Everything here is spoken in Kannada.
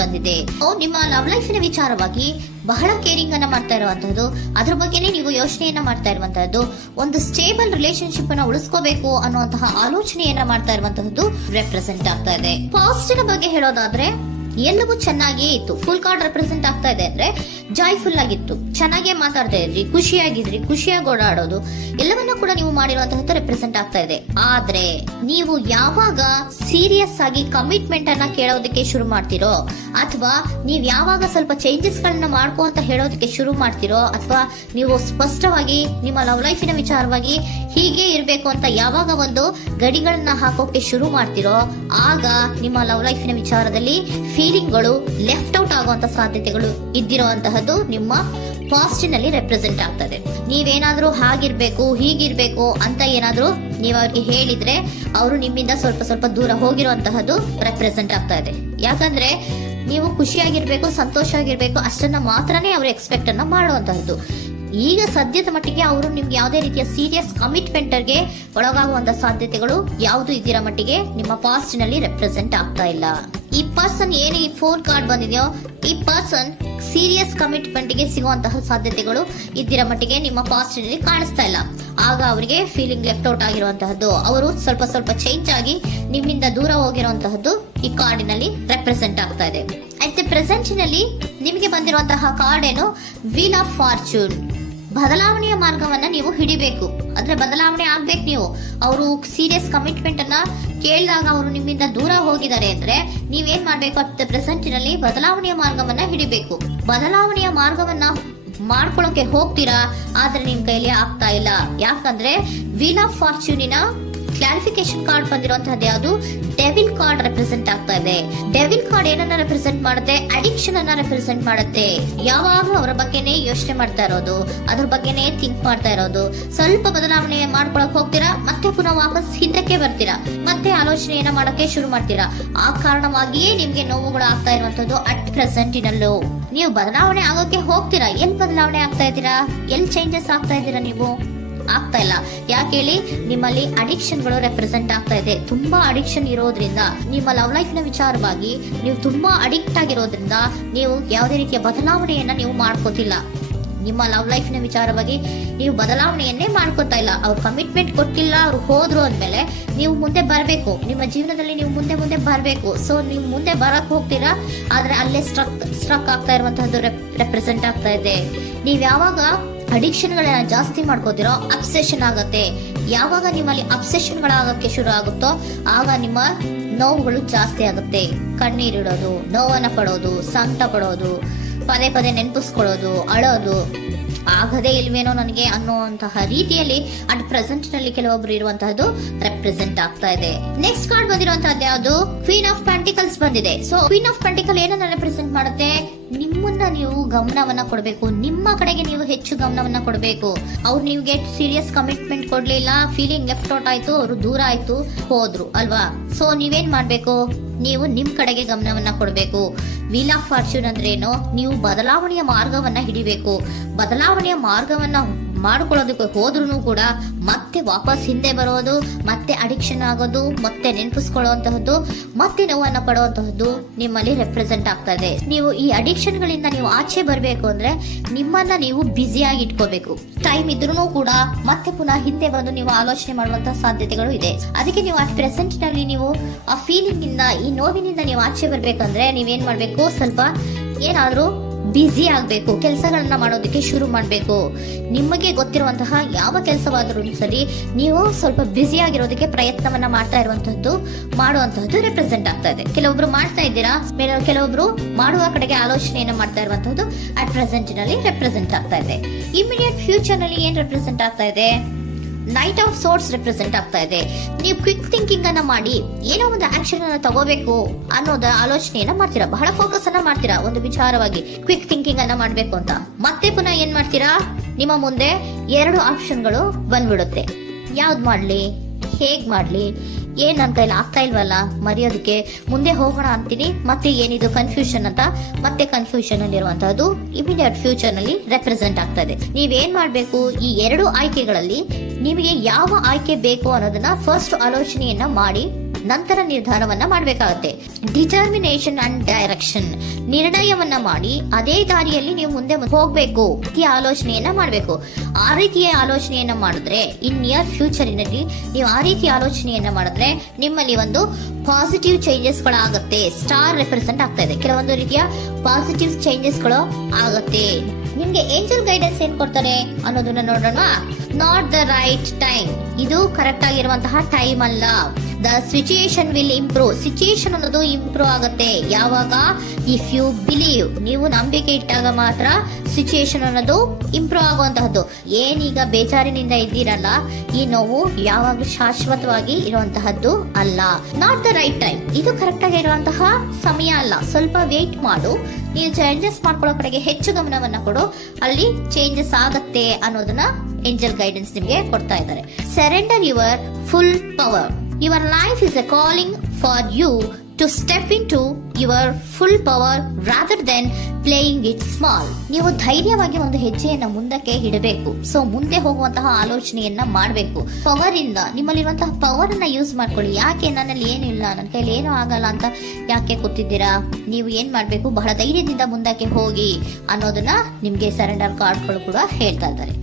ಬಂದಿದೆ. ನಿಮ್ಮ ಲವ್ ಲೈಫಿನ ವಿಚಾರವಾಗಿ ಬಹಳ ಕೇರಿಂಗ್ ಅನ್ನ ಮಾಡ್ತಾ ಇರುವಂತಹದ್ದು, ಅದ್ರ ಬಗ್ಗೆನೇ ನೀವು ಯೋಚನೆಯನ್ನ ಮಾಡ್ತಾ ಇರುವಂತಹದ್ದು, ಒಂದು ಸ್ಟೇಬಲ್ ರಿಲೇಶನ್ಶಿಪ್ ಅನ್ನ ಉಳಿಸ್ಕೋಬೇಕು ಅನ್ನುವಂತಹ ಆಲೋಚನೆಯನ್ನ ಮಾಡ್ತಾ ಇರುವಂತಹದ್ದು ರೆಪ್ರೆಸೆಂಟ್ ಆಗ್ತಾ ಇದೆ. ಪಾಸಿಟಿವ್ ಬಗ್ಗೆ ಹೇಳೋದಾದ್ರೆ ಎಲ್ಲವೂ ಚೆನ್ನಾಗಿಯೇ ಇತ್ತು. ಫುಲ್ ಕಾರ್ಡ್ ರೆಪ್ರೆಸೆಂಟ್ ಆಗ್ತಾ ಇದೆ ಅಂದ್ರೆ ಜಾಯ್ಫುಲ್ ಆಗಿತ್ತು, ಚೆನ್ನಾಗೇ ಮಾತಾಡ್ತಾ ಇದ್ರಿ, ಖುಷಿಯಾಗಿದ್ರಿ, ಖುಷಿಯಾಗಿ ಓಡಾಡೋದು ಎಲ್ಲವನ್ನ ಕೂಡ ನೀವು ಮಾಡಿರುವಂತಹದ್ದು ರೆಪ್ರೆಸೆಂಟ್ ಆಗ್ತಾ ಇದೆ. ಆದ್ರೆ ನೀವು ಯಾವಾಗ ಸೀರಿಯಸ್ ಆಗಿ ಕಮಿಟ್ಮೆಂಟ್ ಅನ್ನ ಕೇಳೋದಕ್ಕೆ ಶುರು ಮಾಡ್ತಿರೋ, ಅಥವಾ ನೀವ್ ಯಾವಾಗ ಸ್ವಲ್ಪ ಚೇಂಜಸ್ ಗಳನ್ನ ಮಾಡ್ಕೋ ಅಂತ ಹೇಳೋದಕ್ಕೆ ಶುರು ಮಾಡ್ತಿರೋ, ಅಥವಾ ನೀವು ಸ್ಪಷ್ಟವಾಗಿ ನಿಮ್ಮ ಲವ್ ಲೈಫಿನ ವಿಚಾರವಾಗಿ ಹೀಗೆ ಇರ್ಬೇಕು ಅಂತ ಯಾವಾಗ ಒಂದು ಗಡಿಗಳನ್ನ ಹಾಕೋಕೆ ಶುರು ಮಾಡ್ತಿರೋ, ಆಗ ನಿಮ್ಮ ಲವ್ ಲೈಫಿನ ವಿಚಾರದಲ್ಲಿ ಫೀಲಿಂಗ್ಗಳು ಲೆಫ್ಟ್ ಔಟ್ ಆಗುವಂತ ಸಾಧ್ಯತೆಗಳು ಇದ್ದಿರುವಂತಹದ್ದು ನಿಮ್ಮ ಪಾಸ್ಟಿನಲ್ಲಿ ರೆಪ್ರೆಸೆಂಟ್ ಆಗ್ತದೆ. ನೀವೇನಾದ್ರೂ ಹಾಗಿರ್ಬೇಕು ಹೀಗಿರ್ಬೇಕು ಅಂತ ಏನಾದ್ರೂ ನೀವು ಅವ್ರಿಗೆ ಹೇಳಿದ್ರೆ ಅವರು ನಿಮ್ಮಿಂದ ಸ್ವಲ್ಪ ಸ್ವಲ್ಪ ದೂರ ಹೋಗಿರುವಂತಹದ್ದು ರೆಪ್ರೆಸೆಂಟ್ ಆಗ್ತಾ ಇದೆ. ಯಾಕಂದ್ರೆ ನೀವು ಖುಷಿಯಾಗಿರ್ಬೇಕು, ಸಂತೋಷವಾಗಿರ್ಬೇಕು ಅಷ್ಟನ್ನ ಮಾತ್ರನೇ ಅವರು ಎಕ್ಸ್ಪೆಕ್ಟ್ ಅನ್ನ ಮಾಡುವಂತಹದ್ದು. ಈಗ ಸದ್ಯದ ಮಟ್ಟಿಗೆ ಅವರು ನಿಮ್ಗೆ ಯಾವುದೇ ರೀತಿಯ ಸೀರಿಯಸ್ ಕಮಿಟ್ಮೆಂಟ್ ಗೆ ಒಳಗಾಗುವಂತ ಸಾಧ್ಯತೆಗಳು ಯಾವುದು ಇದ್ದಿರೋ ಮಟ್ಟಿಗೆ ನಿಮ್ಮ ಪಾಸ್ಟ್ ನಲ್ಲಿ ರೆಪ್ರೆಸೆಂಟ್ ಆಗ್ತಾ ಇಲ್ಲ. ಈ ಪರ್ಸನ್ ಏನು ಈ 4 ಕಾರ್ಡ್ ಬಂದಿದೆಯೋ, ಈ ಪರ್ಸನ್ ಸೀರಿಯಸ್ ಕಮಿಟ್ಮೆಂಟ್ ಗೆ ಸಿಗುವಂತಹ ಸಾಧ್ಯತೆಗಳು ಇದ್ದಿರೋ ಮಟ್ಟಿಗೆ ನಿಮ್ಮ ಪಾಸ್ಟ್ ನಲ್ಲಿ ಕಾಣಿಸ್ತಾ ಇಲ್ಲ. ಆಗ ಅವರಿಗೆ ಫೀಲಿಂಗ್ ಲೆಫ್ಟ್ ಔಟ್ ಆಗಿರುವಂತಹದ್ದು, ಅವರು ಸ್ವಲ್ಪ ಸ್ವಲ್ಪ ಚೇಂಜ್ ಆಗಿ ನಿಮ್ಮಿಂದ ದೂರ ಹೋಗಿರುವಂತಹದ್ದು ಈ ಕಾರ್ಡಿನಲ್ಲಿ ರೆಪ್ರೆಸೆಂಟ್ ಆಗ್ತಾ ಇದೆ. ಅಟ್ ಪ್ರೆಸೆಂಟ್ ನಲ್ಲಿ ನಿಮಗೆ ಬಂದಿರುವಂತಹ ಕಾರ್ಡ್ ಏನು, ವೀಲ್ ಆಫ್ ಫಾರ್ಚೂನ್. ಬದಲಾವಣೆಯ ಮಾರ್ಗವನ್ನ ನೀವು ಹಿಡಿಬೇಕು, ಅಂದ್ರೆ ಬದಲಾವಣೆ ಆಗ್ಬೇಕು ನೀವು. ಅವರು ಸೀರಿಯಸ್ ಕಮಿಟ್ಮೆಂಟ್ ಅನ್ನ ಕೇಳಿದಾಗ ಅವರು ನಿಮ್ಮಿಂದ ದೂರ ಹೋಗಿದ್ದಾರೆ ಅಂದ್ರೆ ನೀವೇನ್ ಮಾಡ್ಬೇಕು, ಅಟ್ ಪ್ರೆಸೆಂಟ್ ನಲ್ಲಿ ಬದಲಾವಣೆಯ ಮಾರ್ಗವನ್ನ ಹಿಡಿಬೇಕು. ಬದಲಾವಣೆಯ ಮಾರ್ಗವನ್ನ ಮಾಡ್ಕೊಳ್ಳೋಕೆ ಹೋಗ್ತೀರಾ, ಆದ್ರೆ ನಿಮ್ ಕೈಲಿ ಆಗ್ತಾ ಇಲ್ಲ. ಯಾಕಂದ್ರೆ ವೀಲ್ ಆಫ್ ಫಾರ್ಚೂನಿನ ಕ್ಲಾರಿಫಿಕೇಶನ್ ಕಾರ್ಡ್ ಬಂದಿರುವಂತಹದ್ದು ಯಾವುದು, ಡೆವಿಲ್ ಕಾರ್ಡ್ ರೆಪ್ರೆಸೆಂಟ್ ಆಗ್ತಾ ಇದೆ. ಡೆವಿಲ್ ಕಾರ್ಡ್ ಏನನ್ನ ರೆಪ್ರೆಸೆಂಟ್ ಮಾಡುತ್ತೆ, ಅಡಿಕ್ಷನ್ ಅನ್ನ ರೆಪ್ರೆಸೆಂಟ್ ಮಾಡುತ್ತೆ. ಯಾವಾಗ ಅವರ ಬಗ್ಗೆನೇ ಯೋಚನೆ ಮಾಡ್ತಾ ಇರೋದು, ಅದ್ರ ಬಗ್ಗೆನೇ ಥಿಂಕ್ ಮಾಡ್ತಾ ಇರೋದು. ಸ್ವಲ್ಪ ಬದಲಾವಣೆ ಮಾಡ್ಕೊಳಕ್ ಹೋಗ್ತೀರಾ, ಮತ್ತೆ ಪುನಃ ವಾಪಸ್ ಹಿಂದಕ್ಕೆ ಬರ್ತೀರಾ, ಮತ್ತೆ ಆಲೋಚನೆಯನ್ನ ಮಾಡಕ್ಕೆ ಶುರು ಮಾಡ್ತೀರಾ. ಆ ಕಾರಣವಾಗಿಯೇ ನಿಮ್ಗೆ ನೋವುಗಳು ಆಗ್ತಾ ಇರುವಂತದ್ದು ಅಟ್ ಪ್ರೆಸೆಂಟಿನಲ್ಲೂ. ನೀವು ಬದಲಾವಣೆ ಆಗೋಕೆ ಹೋಗ್ತೀರಾ, ಎಲ್ಲಿ ಬದಲಾವಣೆ ಆಗ್ತಾ ಇದ್ದೀರಾ, ಎಲ್ಲಿ ಚೇಂಜಸ್ ಆಗ್ತಾ ಇದ್ದೀರಾ, ನೀವು ಆಗ್ತಾ ಇಲ್ಲ. ಯಾಕೆ ಹೇಳಿ, ನಿಮ್ಮಲ್ಲಿ ಅಡಿಕ್ಷನ್ ಗಳು ರೆಪ್ರೆಸೆಂಟ್ ಆಗ್ತಾ ಇದೆ. ತುಂಬಾ ಅಡಿಕ್ಷನ್ ಇರೋದ್ರಿಂದ, ನಿಮ್ಮ ಲವ್ ಲೈಫ್ ನ ವಿಚಾರವಾಗಿ ನೀವು ತುಂಬಾ ಅಡಿಕ್ಟ್ ಆಗಿರೋದ್ರಿಂದ ನೀವು ಯಾವುದೇ ರೀತಿಯ ಬದಲಾವಣೆಯನ್ನ ನೀವು ಮಾಡ್ಕೋತಿಲ್ಲ. ನಿಮ್ಮ ಲವ್ ಲೈಫ್ ನ ವಿಚಾರವಾಗಿ ನೀವು ಬದಲಾವಣೆಯನ್ನೇ ಮಾಡ್ಕೋತಾ ಇಲ್ಲ. ಅವ್ರು ಕಮಿಟ್ಮೆಂಟ್ ಕೊಟ್ಟಿಲ್ಲ, ಅವ್ರು ಹೋದ್ರು ಅಂದ್ಮೇಲೆ ನೀವು ಮುಂದೆ ಬರಬೇಕು, ನಿಮ್ಮ ಜೀವನದಲ್ಲಿ ನೀವು ಮುಂದೆ ಬರಬೇಕು. ಸೊ ನೀವು ಮುಂದೆ ಬರಕ್ ಹೋಗ್ತೀರಾ, ಆದ್ರೆ ಅಲ್ಲೇ ಸ್ಟ್ರಕ್ ಆಗ್ತಾ ಇರುವಂತಹದ್ದು ರೆಪ್ರೆಸೆಂಟ್ ಆಗ್ತಾ ಇದೆ. ನೀವ್ ಯಾವಾಗ ಅಡಿಕ್ಷನ್ ಗಳನ್ನ ಜಾಸ್ತಿ ಮಾಡ್ಕೋತಿರೋ, ಅಬ್ಸೆಷನ್ ಆಗತ್ತೆ. ಯಾವಾಗ ನಿಮ್ಮಲ್ಲಿ ಅಬ್ಸೆಷನ್ ಗಳಾಗಕ್ಕೆ ಶುರು ಆಗುತ್ತೋ, ಆಗ ನಿಮ್ಮ ನೋವುಗಳು ಜಾಸ್ತಿ ಆಗುತ್ತೆ. ಕಣ್ಣೀರಿಡೋದು, ನೋವನ್ನ ಪಡೋದು, ಸಂಕಟ ಪಡೋದು, ಪದೇ ಪದೇ ನೆನಪಿಸ್ಕೊಳ್ಳೋದು, ಅಳೋದು, ಆಗದೇ ಇಲ್ವೇನೋ ನನಗೆ ಅನ್ನುವಂತಹ ರೀತಿಯಲ್ಲಿ ಅಟ್ ಪ್ರೆಸೆಂಟ್ ನಲ್ಲಿ ಕೆಲವೊಬ್ರು ಇರುವಂತಹದ್ದು ರೆಪ್ರೆಸೆಂಟ್ ಆಗ್ತಾ ಇದೆ. ನೆಕ್ಸ್ಟ್ ಕಾರ್ಡ್ ಬಂದಿರುವಂತಹದ್ದು ಯಾವುದು, ಕ್ವೀನ್ ಆಫ್ ಪೆಂಟಿಕಲ್ಸ್ ಬಂದಿದೆ. ಸೊ ಕ್ವೀನ್ ಆಫ್ ಪೆಂಟಿಕಲ್ ಏನನ್ನ ರೆಪ್ರೆಸೆಂಟ್ ಮಾಡುತ್ತೆ, ನಿಮ್ಮನ್ನ ನೀವು ಗಮನವನ್ನ ಕೊಡಬೇಕು, ನಿಮ್ಮ ಕಡೆಗೆ ನೀವು ಹೆಚ್ಚು ಗಮನವನ್ನ ಕೊಡಬೇಕು. ಅವ್ರು ನಿಮ್ಗೆ ಸೀರಿಯಸ್ ಕಮಿಟ್ಮೆಂಟ್ ಕೊಡ್ಲಿಲ್ಲ, ಫೀಲಿಂಗ್ ಲೆಫ್ಟ್ ಔಟ್ ಆಯ್ತು, ಅವರು ದೂರ ಆಯ್ತು, ಹೋದ್ರು ಅಲ್ವಾ. ಸೊ ನೀವೇನ್ ಮಾಡ್ಬೇಕು, ನೀವು ನಿಮ್ ಕಡೆಗೆ ಗಮನವನ್ನ ಕೊಡಬೇಕು. ವೀಲ್ ಆಫ್ ಫಾರ್ಚೂನ್ ಅಂದ್ರೆ ಏನು, ನೀವು ಬದಲಾವಣೆಯ ಮಾರ್ಗವನ್ನ ಹಿಡಿಬೇಕು. ಬದಲಾವಣೆಯ ಮಾರ್ಗವನ್ನ ಮಾಡ್ಕೊಳ್ಳೋದಕ್ಕೆ ಹೋದ್ರೂ ಕೂಡ ಮತ್ತೆ ವಾಪಸ್ ಹಿಂದೆ ಬರೋದು, ಮತ್ತೆ ಅಡಿಕ್ಷನ್ ಆಗೋದು, ಮತ್ತೆ ನೆನಪಿಸ್ಕೊಳ್ಳುವಂತಹದ್ದು, ಮತ್ತೆ ನೋವನ್ನ ಪಡುವಂತಹದ್ದು ನಿಮ್ಮಲ್ಲಿ ರೆಪ್ರೆಸೆಂಟ್ ಆಗ್ತಾ ಇದೆ. ನೀವು ಈ ಅಡಿಕ್ಷನ್ ಗಳಿಂದ ನೀವು ಆಚೆ ಬರಬೇಕು ಅಂದ್ರೆ ನಿಮ್ಮನ್ನ ನೀವು ಬ್ಯುಸಿಯಾಗಿ ಇಟ್ಕೋಬೇಕು. ಟೈಮ್ ಇದ್ರೂ ಕೂಡ ಮತ್ತೆ ಪುನಃ ಹಿಂದೆ ಬಂದು ನೀವು ಆಲೋಚನೆ ಮಾಡುವಂತಹ ಸಾಧ್ಯತೆಗಳು ಇದೆ. ಅದಕ್ಕೆ ನೀವು ಅಟ್ ಪ್ರೆಸೆಂಟ್ ನಲ್ಲಿ ನೀವು ಆ ಫೀಲಿಂಗ್ ಇಂದ, ಈ ನೋವಿನಿಂದ ನೀವು ಆಚೆ ಬರ್ಬೇಕಂದ್ರೆ ನೀವೇನ್ ಮಾಡ್ಬೇಕು, ಸ್ವಲ್ಪ ಏನಾದ್ರೂ ಬ್ಯುಸಿ ಆಗ್ಬೇಕು, ಕೆಲಸಗಳನ್ನ ಮಾಡೋದಕ್ಕೆ ಶುರು ಮಾಡ್ಬೇಕು. ನಿಮಗೆ ಗೊತ್ತಿರುವಂತಹ ಯಾವ ಕೆಲಸವಾದರೂ ಸರಿ, ನೀವು ಸ್ವಲ್ಪ ಬ್ಯುಸಿ ಆಗಿರೋದಕ್ಕೆ ಪ್ರಯತ್ನವನ್ನ ಮಾಡ್ತಾ ಇರುವಂತಹದ್ದು, ಮಾಡುವಂತಹದ್ದು ರೆಪ್ರೆಸೆಂಟ್ ಆಗ್ತಾ ಇದೆ. ಕೆಲವೊಬ್ರು ಮಾಡ್ತಾ ಇದ್ದೀರಾ, ಕೆಲವೊಬ್ರು ಮಾಡುವ ಕಡೆಗೆ ಆಲೋಚನೆಯನ್ನ ಮಾಡ್ತಾ ಇರುವಂತಹದ್ದು ಅಟ್ ಪ್ರೆಸೆಂಟ್ ನಲ್ಲಿ ರೆಪ್ರೆಸೆಂಟ್ ಆಗ್ತಾ ಇದೆ. ಇಮಿಡಿಯೇಟ್ ಫ್ಯೂಚರ್ ನಲ್ಲಿ ಏನ್ ರೆಪ್ರೆಸೆಂಟ್ ಆಗ್ತಾ ಇದೆ, ನೈಟ್ ಆಫ್ ಸೋರ್ಸ್ ರೆಪ್ರೆಸೆಂಟ್ ಆಗ್ತಾ ಇದೆ. ನೀವು ಕ್ವಿಕ್ ಥಿಂಕಿಂಗ್ ಅನ್ನ ಮಾಡಿ ಏನೋ ಒಂದು ಆಕ್ಷನ್ ಅನ್ನ ತಗೋಬೇಕು ಅನ್ನೋದ ಆಲೋಚನೆಯನ್ನ ಮಾಡ್ತೀರಾ, ಬಹಳ ಫೋಕಸ್ ಅನ್ನ ಮಾಡ್ತೀರಾ ಒಂದು ವಿಚಾರವಾಗಿ, ಕ್ವಿಕ್ ಥಿಂಕಿಂಗ್ ಅನ್ನ ಮಾಡ್ಬೇಕು ಅಂತ. ಮತ್ತೆ ಪುನಃ ಏನ್ ಮಾಡ್ತೀರಾ, ನಿಮ್ಮ ಮುಂದೆ 2 ಆಪ್ಷನ್ಗಳು ಬಂದ್ಬಿಡುತ್ತೆ. ಯಾವ್ದು ಮಾಡ್ಲಿ, ಹೇಗ್ ಮಾಡ್ಲಿ, ಏನ್ ನನ್ನ ಕೈಲಿ ಆಗ್ತಾ ಇಲ್ವಲ್ಲ ಮರೆಯೋದಕ್ಕೆ, ಮುಂದೆ ಹೋಗೋಣ ಅಂತೀನಿ, ಮತ್ತೆ ಏನಿದು ಕನ್ಫ್ಯೂಷನ್ ಅಂತ ಮತ್ತೆ ಕನ್ಫ್ಯೂಷನ್ ಅಲ್ಲಿ ಇರುವಂತಹದ್ದು ಇಮಿಡಿಯೇಟ್ ಫ್ಯೂಚರ್ ನಲ್ಲಿ ರೆಪ್ರೆಸೆಂಟ್ ಆಗ್ತಾ ಇದೆ. ನೀವೇನ್ ಮಾಡ್ಬೇಕು, ಈ 2 ಆಯ್ಕೆಗಳಲ್ಲಿ ನಿಮಗೆ ಯಾವ ಆಯ್ಕೆ ಬೇಕು ಅನ್ನೋದನ್ನ ಫಸ್ಟ್ ಆಲೋಚನೆಯನ್ನ ಮಾಡಿ ನಂತರ ನಿರ್ಧಾರವನ್ನ ಮಾಡಬೇಕಾಗತ್ತೆ. ಡಿಟರ್ಮಿನೇಷನ್ ಅಂಡ್ ಡೈರೆಕ್ಷನ್, ನಿರ್ಣಯವನ್ನ ಮಾಡಿ ಅದೇ ದಾರಿಯಲ್ಲಿ ನೀವು ಮುಂದೆ ಹೋಗ್ಬೇಕು ಈ ಆಲೋಚನೆಯನ್ನ ಮಾಡಬೇಕು. ಆ ರೀತಿಯ ಆಲೋಚನೆಯನ್ನ ಮಾಡಿದ್ರೆ ಇನ್ ನಿಯರ್ ಫ್ಯೂಚರಿನಲ್ಲಿ ನೀವು ಆ ರೀತಿ ಆಲೋಚನೆಯನ್ನ ಮಾಡಿದ್ರೆ ನಿಮ್ಮಲ್ಲಿ ಒಂದು ಪಾಸಿಟಿವ್ ಚೇಂಜಸ್ ಗಳಾಗುತ್ತೆ. ಸ್ಟಾರ್ ರೆಪ್ರೆಸೆಂಟ್ ಆಗ್ತಾ ಇದೆ, ಕೆಲವೊಂದು ರೀತಿಯ ಪಾಸಿಟಿವ್ ಚೇಂಜಸ್ ಗಳು ಆಗುತ್ತೆ. ನಿಮ್ಗೆ ಏಂಜಲ್ ಗೈಡೆನ್ಸ್ ಏನ್ ಕೊಡ್ತಾರೆ ಅನ್ನೋದನ್ನ ನೋಡೋಣ. ನಾಟ್ ದ ರೈಟ್ ಟೈಮ್, ಇದು ಕರೆಕ್ಟ್ ಆಗಿರುವಂತಹ ಟೈಮ್ ಅಲ್ಲ. The situation will improve, situation ಅನ್ನೋದು ಇಂಪ್ರೂವ್ ಆಗುತ್ತೆ ಯಾವಾಗ, ಇಫ್ ಯು ಬಿಲೀವ್, ನೀವು ನಂಬಿಕೆ ಇಟ್ಟಾಗ ಮಾತ್ರ ಸಿಚುಯೇಷನ್ ಅನ್ನೋದು ಇಂಪ್ರೂವ್ ಆಗುವಂತಹದ್ದು. ಏನೀಗ ಬೇಜಾರಿನಿಂದ ಇದ್ದೀರಲ್ಲ, ಈ ನೋವು ಯಾವಾಗ ಶಾಶ್ವತವಾಗಿ ಇರುವಂತಹದ್ದು ಅಲ್ಲ. ನಾಟ್ ದ ರೈಟ್ ಟೈಮ್, ಇದು ಕರೆಕ್ಟ್ ಆಗಿರುವಂತಹ ಸಮಯ ಅಲ್ಲ. ಸ್ವಲ್ಪ ವೇಟ್ ಮಾಡು, ನೀವು ಚೇಂಜಸ್ ಮಾಡ್ಕೊಳ್ಳೋ ಕಡೆಗೆ ಹೆಚ್ಚು ಗಮನವನ್ನ ಕೊಡು, ಅಲ್ಲಿ ಚೇಂಜಸ್ ಆಗತ್ತೆ ಅನ್ನೋದನ್ನ ಏಂಜಲ್ ಗೈಡೆನ್ಸ್ ನಿಮಗೆ ಕೊಡ್ತಾ ಇದ್ದಾರೆ. Surrender your full power. Your life is a calling for you to step into your full power rather than playing it small. ನೀವು ಧೈರ್ಯವಾಗಿ ಒಂದು ಹೆಜ್ಜೆಯನ್ನ ಮುಂದಕ್ಕೆ ಇಡಬೇಕು. ಸೊ ಮುಂದೆ ಹೋಗುವಂತಹ ಆಲೋಚನೆಯನ್ನ ಮಾಡಬೇಕು. ಪವರ್ ಇಂದ, ನಿಮ್ಮಲ್ಲಿರುವಂತಹ ಪವರ್ ಅನ್ನ ಯೂಸ್ ಮಾಡ್ಕೊಳ್ಳಿ. ಯಾಕೆ ನನ್ನಲ್ಲಿ ಏನು ಇಲ್ಲ, ನನ್ನ ಕೈಲಿ ಏನೂ ಆಗಲ್ಲ ಅಂತ ಯಾಕೆ ಕೂತಿದ್ದೀರಾ? ನೀವು ಏನ್ ಮಾಡ್ಬೇಕು, ಬಹಳ ಧೈರ್ಯದಿಂದ ಮುಂದಕ್ಕೆ ಹೋಗಿ ಅನ್ನೋದನ್ನ ನಿಮ್ಗೆ ಸರೆಂಡರ್ ಕಾರ್ಡ್ಗಳು ಕೂಡ ಹೇಳ್ತಾ ಇದ್ದಾರೆ.